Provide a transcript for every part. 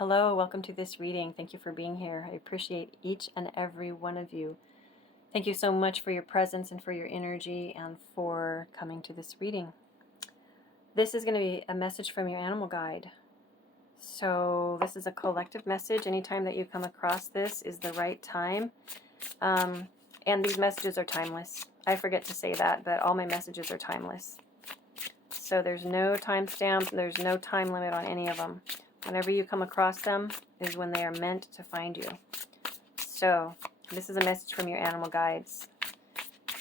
Hello, welcome to this reading. Thank you for being here. I appreciate each and every one of you. Thank you so much for your presence and for your energy and for coming to this reading. This is going to be a message from your animal guide. So this is a collective message. Anytime that you come across this is the right time. And these messages are timeless. I forget to say that, but all my messages are timeless. So there's no timestamp, there's no time limit on any of them. Whenever you come across them is when they are meant to find you. So this is a message from your animal guides.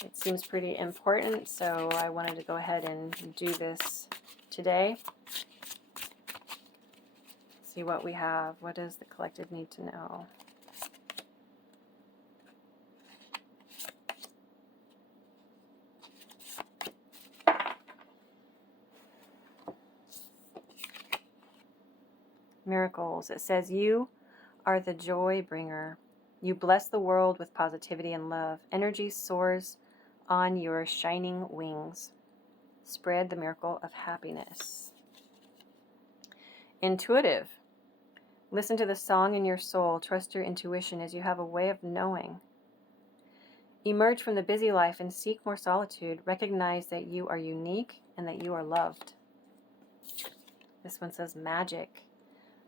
It seems pretty important, so I wanted to go ahead and do this today. See what we have. What does the collective need to know? Miracles. It says, you are the joy bringer. You bless the world with positivity and love. Energy soars on your shining wings. Spread the miracle of happiness. Intuitive. Listen to the song in your soul. Trust your intuition as you have a way of knowing. Emerge from the busy life and seek more solitude. Recognize that you are unique and that you are loved. This one says magic.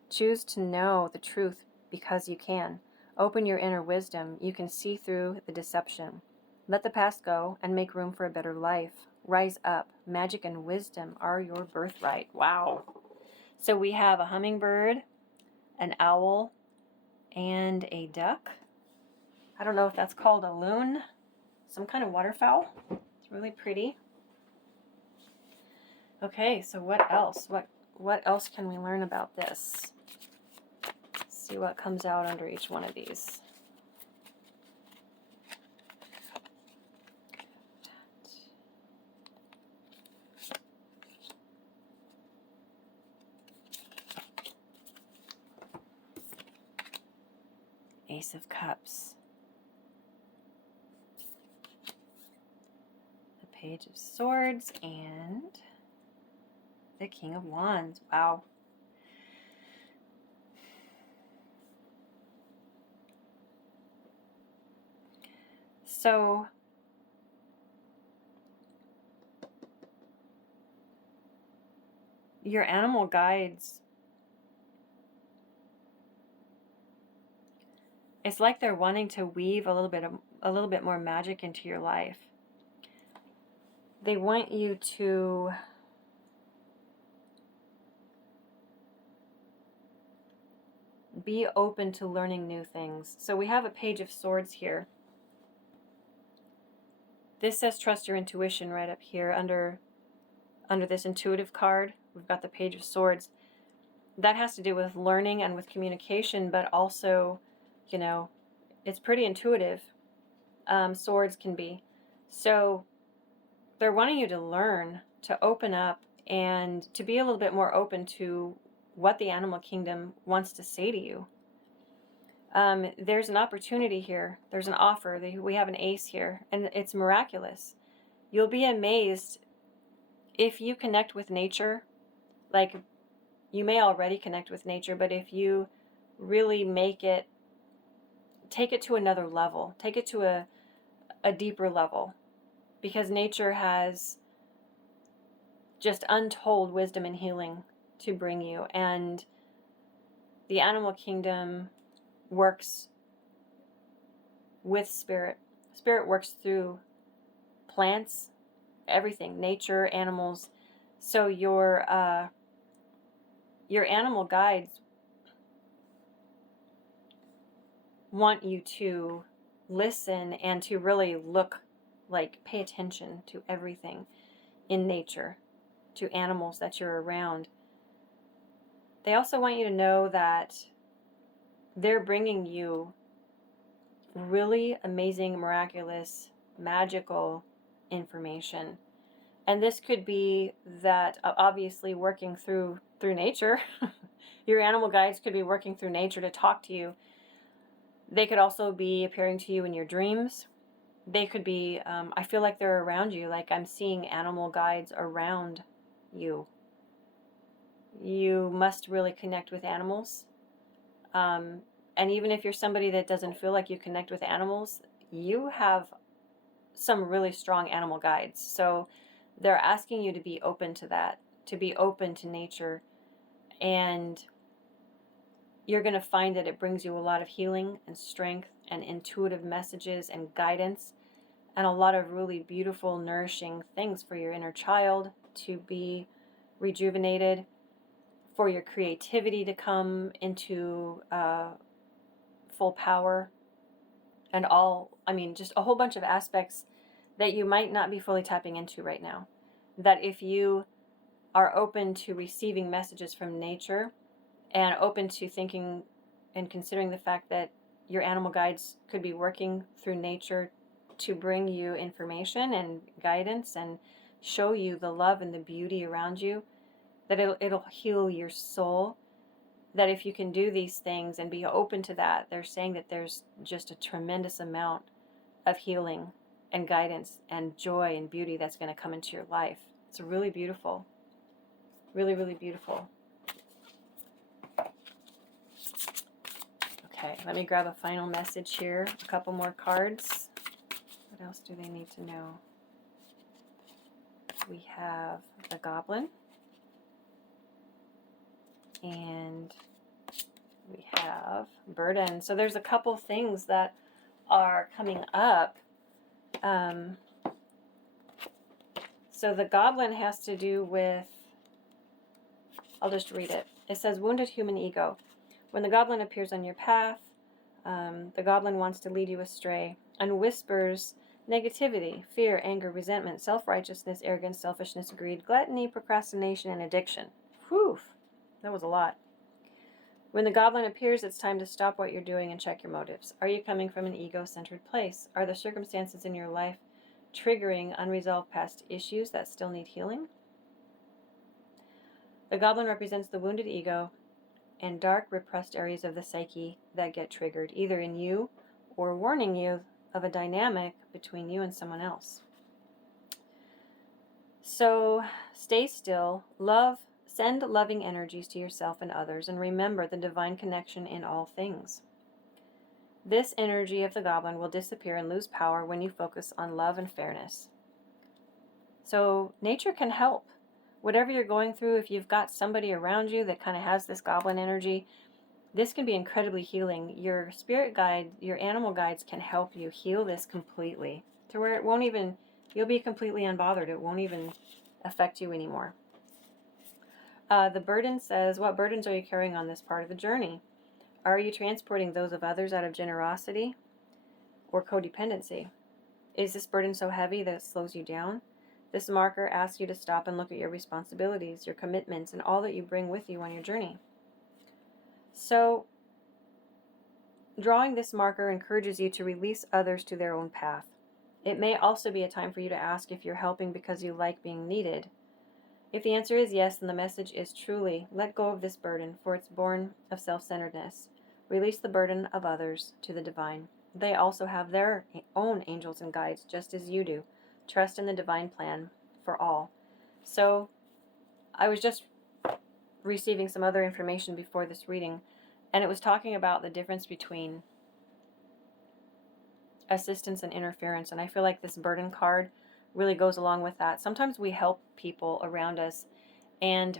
Choose to know the truth because you can. Open your inner wisdom. You can see through the deception. Let the past go and make room for a better life. Rise up. Magic and wisdom are your birthright. Wow. So we have a hummingbird, an owl, and a duck. I don't know if that's called a loon. Some kind of waterfowl. It's really pretty. Okay, so what else? What else can we learn about this? See what comes out under each one of these. Ace of Cups. The Page of Swords and the King of Wands. Wow. So your animal guides, it's like they're wanting to weave a little bit more magic into your life. They want you to be open to learning new things. So we have a Page of Swords here. This says trust your intuition right up here under this intuitive card. We've got the Page of Swords. That has to do with learning and with communication, but also, you know, it's pretty intuitive. Swords can be. So they're wanting you to learn, to open up, and to be a little bit more open to what the animal kingdom wants to say to you. There's an opportunity here. There's an offer. We have an ace here, and it's miraculous. You'll be amazed if you connect with nature. Like, you may already connect with nature, but if you really take it to another level, take it to a deeper level, because nature has just untold wisdom and healing to bring you, and the animal kingdom works with spirit. Spirit works through plants, everything, nature, animals. So your animal guides want you to listen and to really pay attention to everything in nature, to animals that you're around. They also want you to know that they're bringing you really amazing, miraculous, magical information. And this could be that obviously working through nature. Your animal guides could be working through nature to talk to you. They could also be appearing to you in your dreams. They could be, I feel like they're around you. Like I'm seeing animal guides around you. You must really connect with animals. And even if you're somebody that doesn't feel like you connect with animals, you have some really strong animal guides. So they're asking you to be open to that, to be open to nature. And you're going to find that it brings you a lot of healing and strength and intuitive messages and guidance and a lot of really beautiful, nourishing things for your inner child to be rejuvenated, for your creativity to come into full power, and just a whole bunch of aspects that you might not be fully tapping into right now. That if you are open to receiving messages from nature and open to thinking and considering the fact that your animal guides could be working through nature to bring you information and guidance and show you the love and the beauty around you, that it'll heal your soul. That if you can do these things and be open to that, they're saying that there's just a tremendous amount of healing and guidance and joy and beauty that's going to come into your life. It's really beautiful. Really, really beautiful. Okay, let me grab a final message here. A couple more cards. What else do they need to know? We have the Goblin. And we have Burden. So there's a couple things that are coming up. So the Goblin has to do with, I'll just read it. It says, wounded human ego. When the Goblin appears on your path, the Goblin wants to lead you astray and whispers negativity, fear, anger, resentment, self-righteousness, arrogance, selfishness, greed, gluttony, procrastination, and addiction. Whew, that was a lot. When the Goblin appears, it's time to stop what you're doing and check your motives. Are you coming from an ego-centered place? Are the circumstances in your life triggering unresolved past issues that still need healing? The Goblin represents the wounded ego and dark, repressed areas of the psyche that get triggered, either in you or warning you of a dynamic between you and someone else. So stay still, send loving energies to yourself and others, and remember the divine connection in all things. This energy of the Goblin will disappear and lose power when you focus on love and fairness. So nature can help. Whatever you're going through, if you've got somebody around you that kind of has this Goblin energy, this can be incredibly healing. Your spirit guide, your animal guides can help you heal this completely to where it won't even, you'll be completely unbothered. It won't even affect you anymore. The burden says, what burdens are you carrying on this part of the journey? Are you transporting those of others out of generosity or codependency? Is this burden so heavy that it slows you down? This marker asks you to stop and look at your responsibilities, your commitments, and all that you bring with you on your journey. So, drawing this marker encourages you to release others to their own path. It may also be a time for you to ask if you're helping because you like being needed. If the answer is yes, then the message is truly, let go of this burden, for it's born of self-centeredness. Release the burden of others to the divine. They also have their own angels and guides, just as you do. Trust in the divine plan for all. So, I was just receiving some other information before this reading, and it was talking about the difference between assistance and interference, and I feel like this burden card really goes along with that. Sometimes we help people around us, and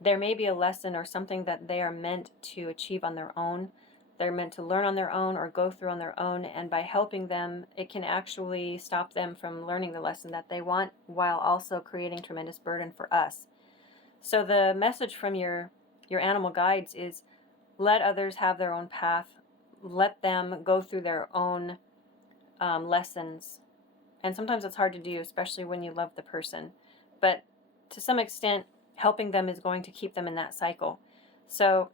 there may be a lesson or something that they are meant to achieve on their own. They're meant to learn on their own or go through on their own, and by helping them, it can actually stop them from learning the lesson that they want while also creating tremendous burden for us. So the message from your animal guides is let others have their own path. Let them go through their own lessons. And sometimes it's hard to do, especially when you love the person. But to some extent, helping them is going to keep them in that cycle. So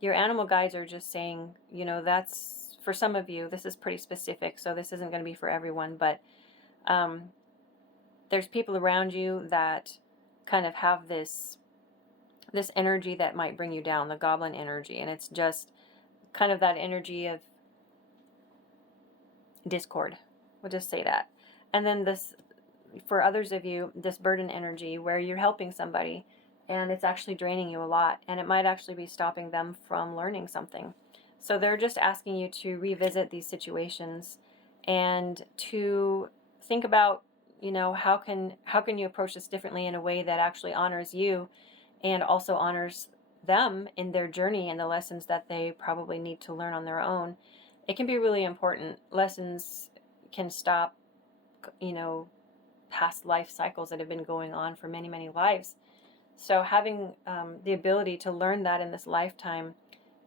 your animal guides are just saying, that's for some of you, this is pretty specific, so this isn't going to be for everyone, but there's people around you that kind of have this energy that might bring you down, the Goblin energy, and it's just kind of that energy of discord. We'll just say that. And then this, for others of you, this burden energy where you're helping somebody and it's actually draining you a lot, and it might actually be stopping them from learning something. So they're just asking you to revisit these situations and to think about, how can you approach this differently in a way that actually honors you and also honors them in their journey and the lessons that they probably need to learn on their own. It can be really important. Lessons can stop, past life cycles that have been going on for many, many lives. So having the ability to learn that in this lifetime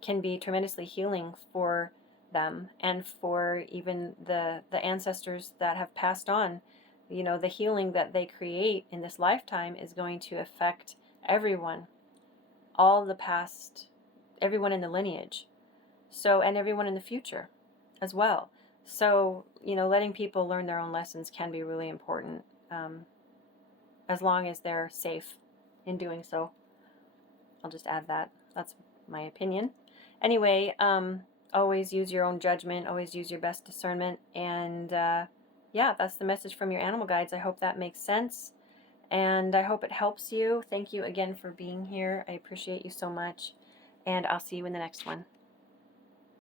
can be tremendously healing for them and for even the ancestors that have passed on. The healing that they create in this lifetime is going to affect everyone, all the past, everyone in the lineage, and everyone in the future as well. So, letting people learn their own lessons can be really important, as long as they're safe in doing so. I'll just add that. That's my opinion. Anyway, always use your own judgment, always use your best discernment, and yeah, that's the message from your animal guides. I hope that makes sense, and I hope it helps you. Thank you again for being here. I appreciate you so much, and I'll see you in the next one.